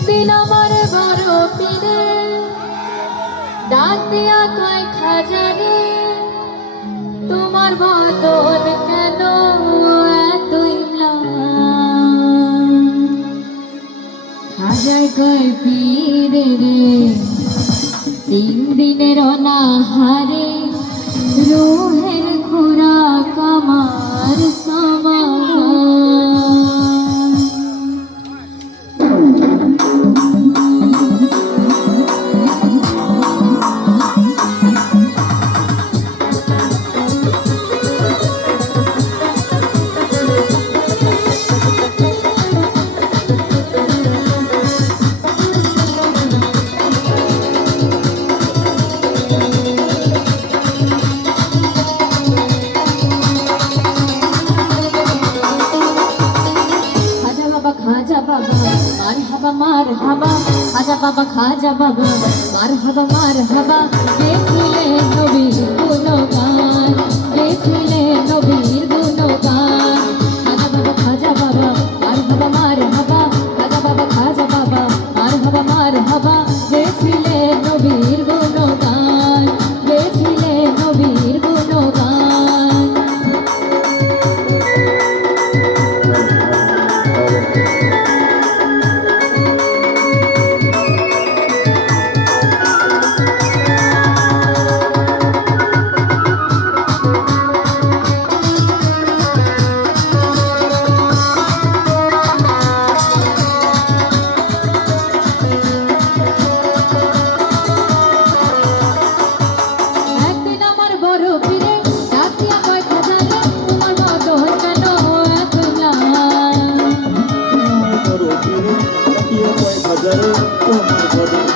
একদিন আমার বড় পীরে ডাক দিয়া কয় খাজারে তোমার বদন কেন এতই? খাজায় কয়, পীরে রে, তিন দিনের অনাহারে खाजा बाबा, मार हवा, मार हबा आजा बाबा, खाजा बाबा, मार हबा मार हवा, देख ले नबी गुणगान देख ले नबी करो तुम बदल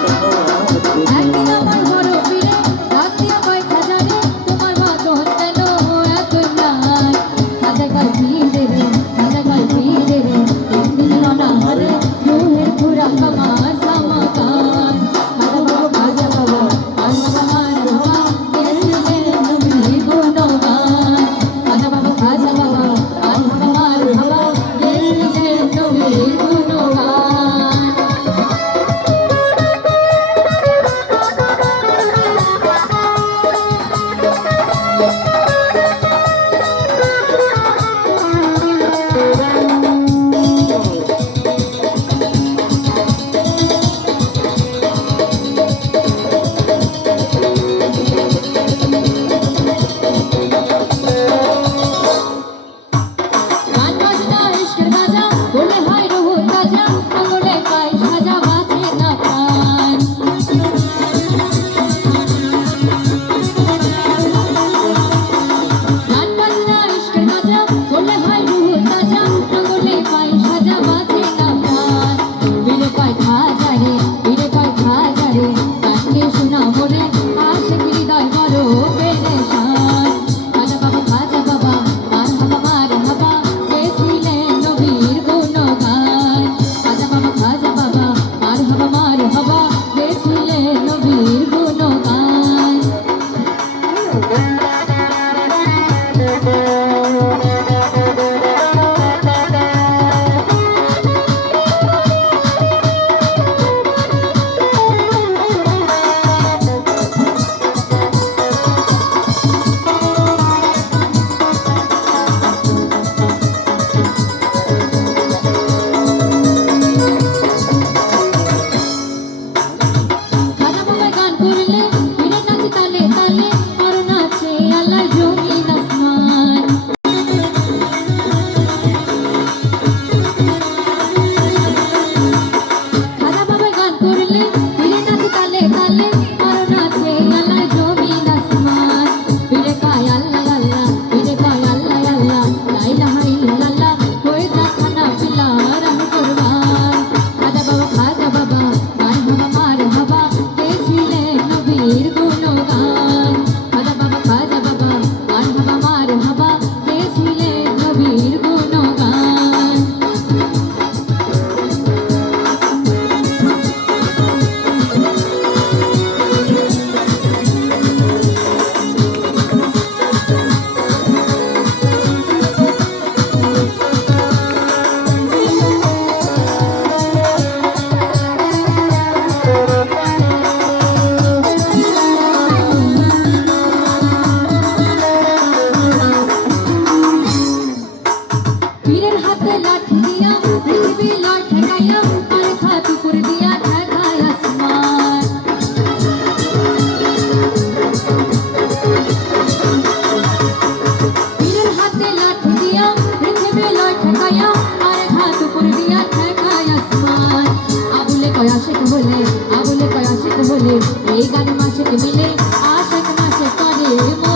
বলে আবলে কয় আশিক বলে এই গান মাসে মিলে আশেক মাসে করে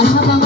아사방